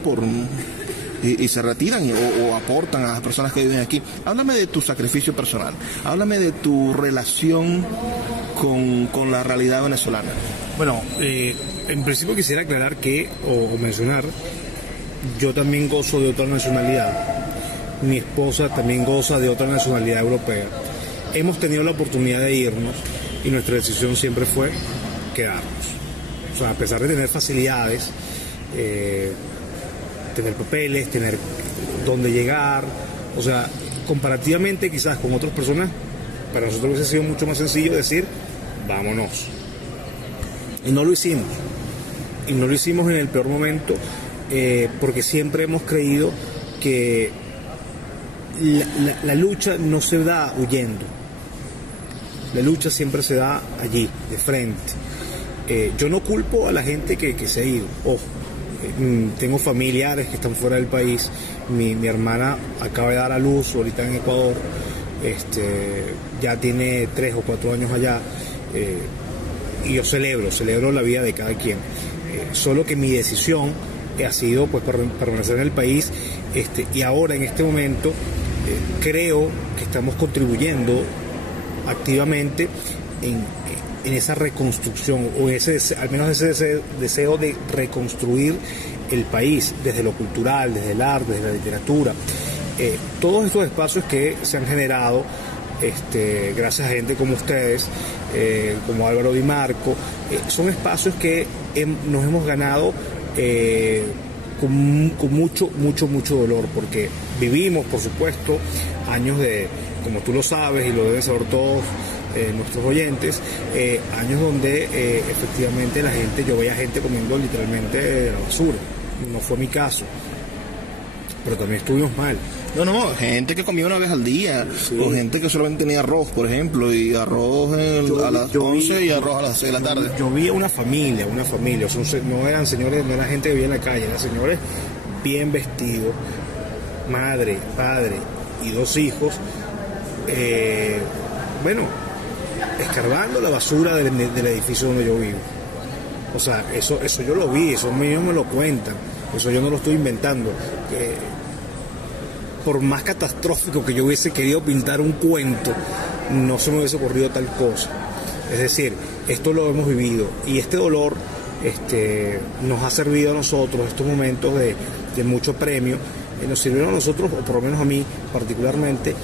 y se retiran o aportan a las personas que viven aquí. Háblame de tu sacrificio personal, háblame de tu relación con la realidad venezolana. Bueno, en principio quisiera aclarar o mencionar, yo también gozo de otra nacionalidad. Mi esposa también goza de otra nacionalidad europea. Hemos tenido la oportunidad de irnos y nuestra decisión siempre fue quedarnos. O sea, a pesar de tener facilidades, tener papeles, tener dónde llegar, o sea, comparativamente quizás con otras personas, para nosotros hubiese sido mucho más sencillo decir, vámonos. Y no lo hicimos. Y no lo hicimos en el peor momento, porque siempre hemos creído que la lucha no se da huyendo. La lucha siempre se da allí, de frente. Yo no culpo a la gente que se ha ido. Ojo, tengo familiares que están fuera del país. Mi hermana acaba de dar a luz ahorita en Ecuador. Ya tiene 3 o 4 años allá. Y yo celebro la vida de cada quien. Solo que mi decisión ha sido pues permanecer en el país. Y ahora, en este momento, creo que estamos contribuyendo activamente en esa reconstrucción, o al menos ese deseo de reconstruir el país desde lo cultural, desde el arte, desde la literatura. Todos estos espacios que se han generado gracias a gente como ustedes, como Álvaro Di Marco, son espacios que nos hemos ganado con mucho dolor, porque vivimos, por supuesto, años de, como tú lo sabes y lo deben saber todos nuestros oyentes, años donde efectivamente yo veía gente comiendo literalmente de la basura. No fue mi caso, pero también estuvimos mal. No, gente que comía una vez al día, sí. O gente que solamente tenía arroz, por ejemplo, y arroz a las 11 y arroz a las 6 de la tarde. Yo vi una familia, o sea, no eran señores, no era gente que vivía en la calle, eran señores bien vestidos, madre, padre y 2 hijos, escarbando la basura del edificio donde yo vivo. O sea, eso yo lo vi, eso ellos me lo cuentan, eso yo no lo estoy inventando. Por más catastrófico que yo hubiese querido pintar un cuento, no se me hubiese ocurrido tal cosa. Es decir, esto lo hemos vivido, y este dolor nos ha servido a nosotros, estos momentos de mucho premio, nos sirvieron a nosotros, o por lo menos a mí particularmente,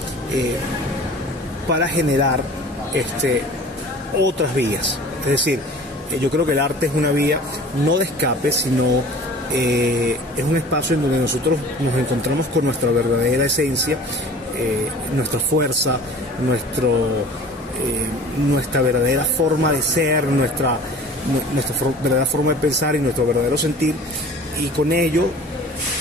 para generar otras vías. Es decir, yo creo que el arte es una vía no de escape, sino es un espacio en donde nosotros nos encontramos con nuestra verdadera esencia, nuestra fuerza, nuestra verdadera forma de ser, nuestra verdadera forma de pensar y nuestro verdadero sentir, y con ello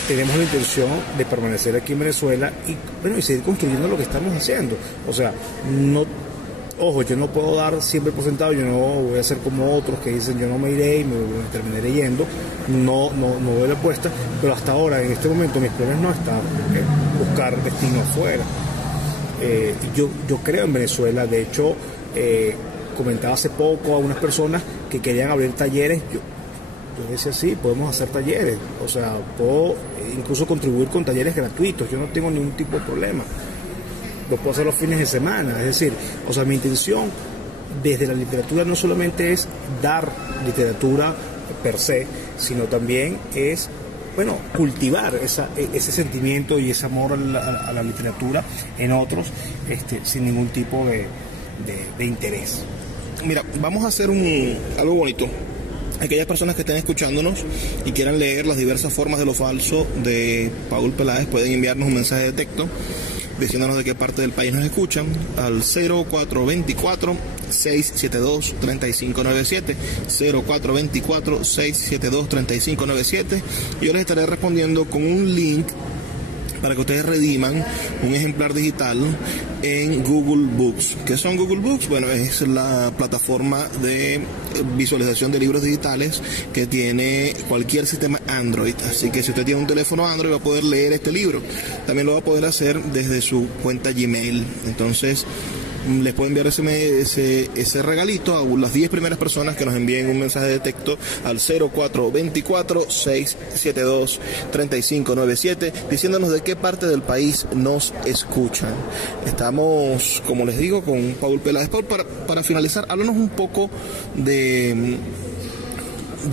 tenemos la intención de permanecer aquí en Venezuela y seguir construyendo lo que estamos haciendo. O sea, no Ojo, yo no puedo dar siempre por sentado, yo no voy a ser como otros que dicen yo no me iré y me terminaré yendo, no doy la apuesta, pero hasta ahora, en este momento, mis planes no están en buscar destino afuera. Yo creo en Venezuela, de hecho, comentaba hace poco a unas personas que querían abrir talleres, yo decía sí, podemos hacer talleres, o sea, puedo incluso contribuir con talleres gratuitos, yo no tengo ningún tipo de problema. Lo puedo hacer los fines de semana, es decir, o sea, mi intención desde la literatura no solamente es dar literatura per se, sino también es, bueno, cultivar ese sentimiento y ese amor a la literatura en otros, sin ningún tipo de interés. Mira, vamos a hacer algo bonito. Aquellas personas que estén escuchándonos y quieran leer las diversas formas de lo falso de Paul Peláez pueden enviarnos un mensaje de texto diciéndonos de qué parte del país nos escuchan al 0424-672-3597 0424-672-3597. Yo les estaré respondiendo con un link para que ustedes rediman un ejemplar digital en Google Books. ¿Qué son Google Books? Bueno, es la plataforma de visualización de libros digitales que tiene cualquier sistema Android. Así que si usted tiene un teléfono Android va a poder leer este libro. También lo va a poder hacer desde su cuenta Gmail. Entonces, les puedo enviar ese regalito a las 10 primeras personas que nos envíen un mensaje de texto al 0424-672-3597 diciéndonos de qué parte del país nos escuchan. Estamos, como les digo, con Paul Peláez. Paul, para finalizar, háblanos un poco de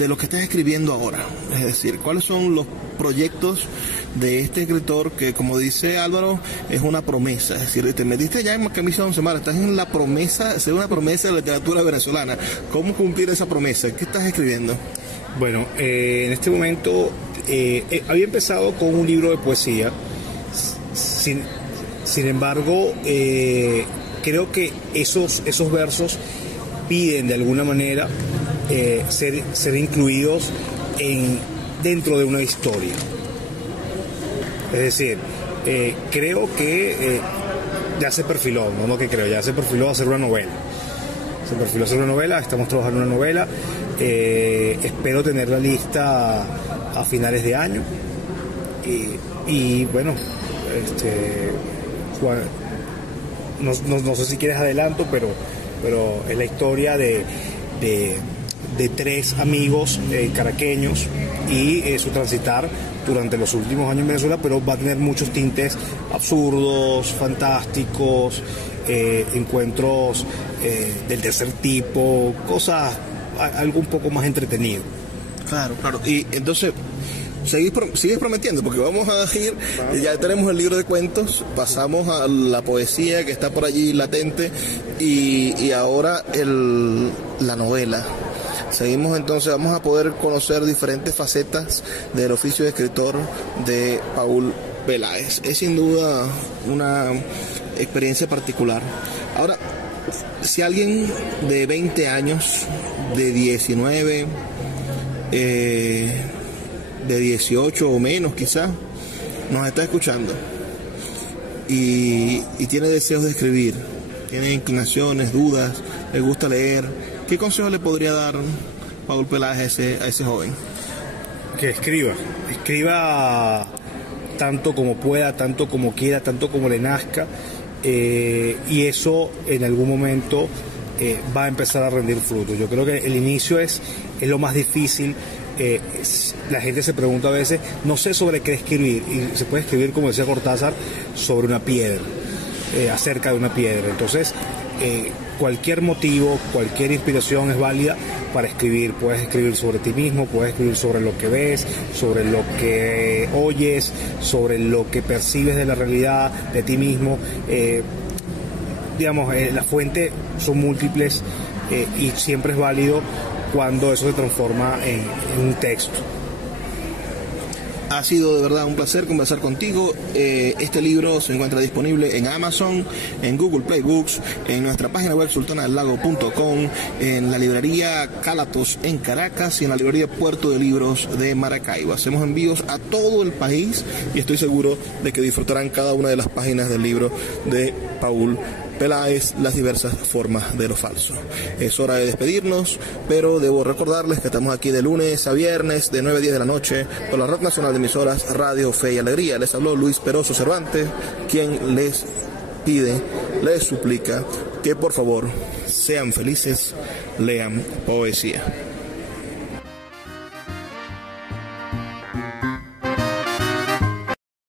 lo que estás escribiendo ahora. Es decir, ¿cuáles son los proyectos de este escritor que, como dice Álvaro, es una promesa? Es decir, te metiste ya en camisa 11 malas, estás en la promesa, ser una promesa de la literatura venezolana. ¿Cómo cumplir esa promesa? ¿Qué estás escribiendo? Bueno, en este momento había empezado con un libro de poesía. Sin embargo, creo que esos versos piden de alguna manera ser incluidos dentro de una historia. Es decir, creo que ya se perfiló, ya se perfiló a hacer una novela. Estamos trabajando en una novela. Espero tenerla lista a finales de año. Y bueno, Juan, no sé si quieres adelanto, pero es la historia de 3 amigos caraqueños y su transitar durante los últimos años en Venezuela, pero va a tener muchos tintes absurdos, fantásticos, encuentros del tercer tipo, cosas, algo un poco más entretenido. Claro. Y entonces, sigues prometiendo, porque vamos a ir, ya tenemos el libro de cuentos, pasamos a la poesía que está por allí latente y ahora la novela. Seguimos entonces, vamos a poder conocer diferentes facetas del oficio de escritor de Paul Peláez. Es sin duda una experiencia particular. Ahora, si alguien de 20 años, de 19, de 18 o menos quizás, nos está escuchando y tiene deseos de escribir, tiene inclinaciones, dudas, le gusta leer, ¿qué consejo le podría dar Paul Peláez a ese joven? Que escriba tanto como pueda, tanto como quiera, tanto como le nazca, y eso en algún momento va a empezar a rendir frutos. Yo creo que el inicio es lo más difícil. La gente se pregunta a veces, no sé sobre qué escribir, y se puede escribir, como decía Cortázar, sobre una piedra, acerca de una piedra. Entonces, cualquier motivo, cualquier inspiración es válida para escribir. Puedes escribir sobre ti mismo, puedes escribir sobre lo que ves, sobre lo que oyes, sobre lo que percibes de la realidad, de ti mismo. Las fuentes son múltiples y siempre es válido cuando eso se transforma en un texto. Ha sido de verdad un placer conversar contigo. Este libro se encuentra disponible en Amazon, en Google Play Books, en nuestra página web sultanadelago.com, en la librería Cálatos en Caracas y en la librería Puerto de Libros de Maracaibo. Hacemos envíos a todo el país y estoy seguro de que disfrutarán cada una de las páginas del libro de Paul Peláez las diversas formas de lo falso. Es hora de despedirnos, pero debo recordarles que estamos aquí de lunes a viernes de 9 a 10 de la noche por la Red Nacional de Emisoras Radio Fe y Alegría. Les habló Luis Peroso Cervantes, quien les pide, les suplica que por favor sean felices, lean poesía.